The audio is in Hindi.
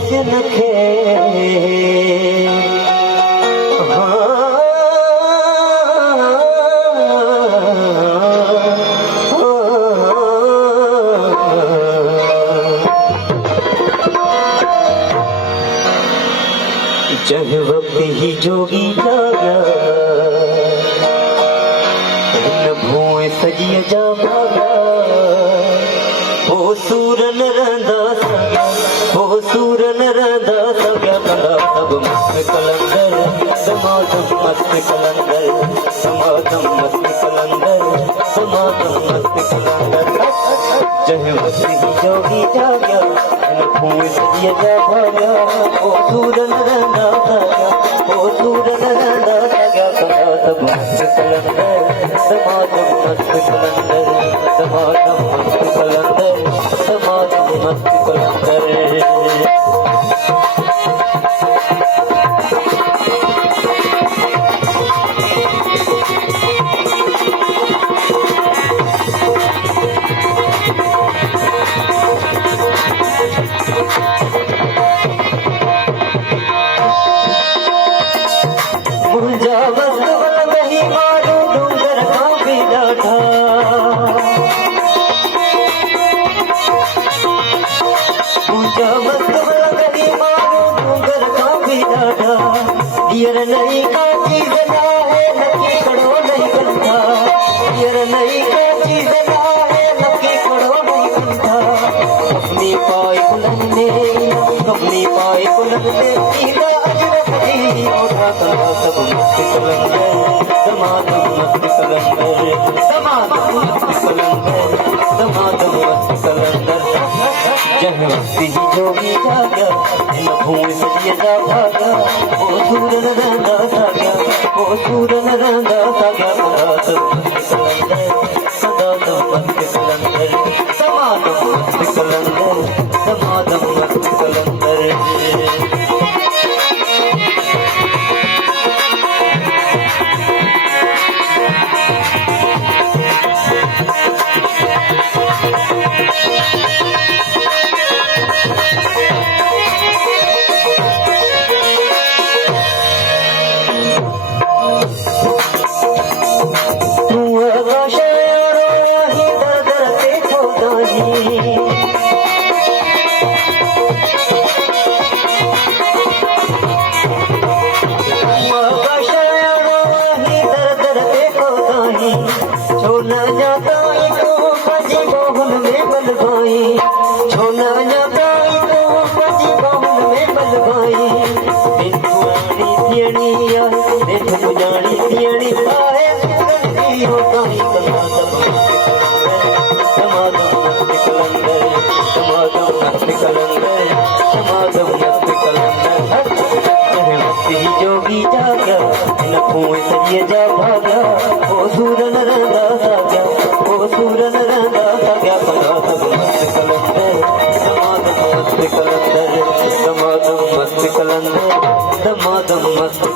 सिनखे जह वक्त ही जोगी जागा भूए सजिए जा भागा हो सूरन रंदा सगा हो सूरन रंदा सगा बड़ा सब मस्त कलंदर समाधम मस्त कलंदर समाधम मस्त कलंदर समाधम मस्त कलंदर जह वक्त ही जोगी जागा भूए सजिए जा भागा हो सूरन रंदा सगा हो सूरन रंदा सगा बड़ा सब मस्त कलंदर समाधम मस्त कलंदर समाधम मस्त कलंदर समाधम मस्त कलंदर यर नहीं का चीज ना है नकी कड़ो नहीं बनता यर नहीं का चीज ना है नकी कड़ो नहीं बनता अपनी पाई बुलंदे अपनी पाई बुलंदे सीधा अजरबी उठा कला सब मस्त कलंदर समाधम मस्त कलंदर समाधम मस्त कलंदर समाधम मस्त कलंदर जह वक्त ही जोगी जागा भूए सजिए जा भागा ओ सूरन रंगा सागा ओ सूरन रंगा सागा बड़ा सब कलंदर समाधम मस्त कलंदर समाधम मस्त कलंदर समाधम मस्त कलंदर छोना जाता तो बजी बाहुल में बल भाई छोना जाता तो बजी बाहुल में बल भाई दिन पुरानी थियणी आए दिन पुरानी थियणी आए सुगंधी होता ही कला समाधम मस्त कलंदर समाधम मस्त कलंदर समाधम मस्त कलंदर ही जोगी जागा न भूए सजिए जा भागा ओ सूरन रंगा सागा ओ सूरन रंगा सागा बड़ा सब मस्त कलंदर समाधम मस्त कलंदर समाधम मस्त कलंदर समाधम मस्त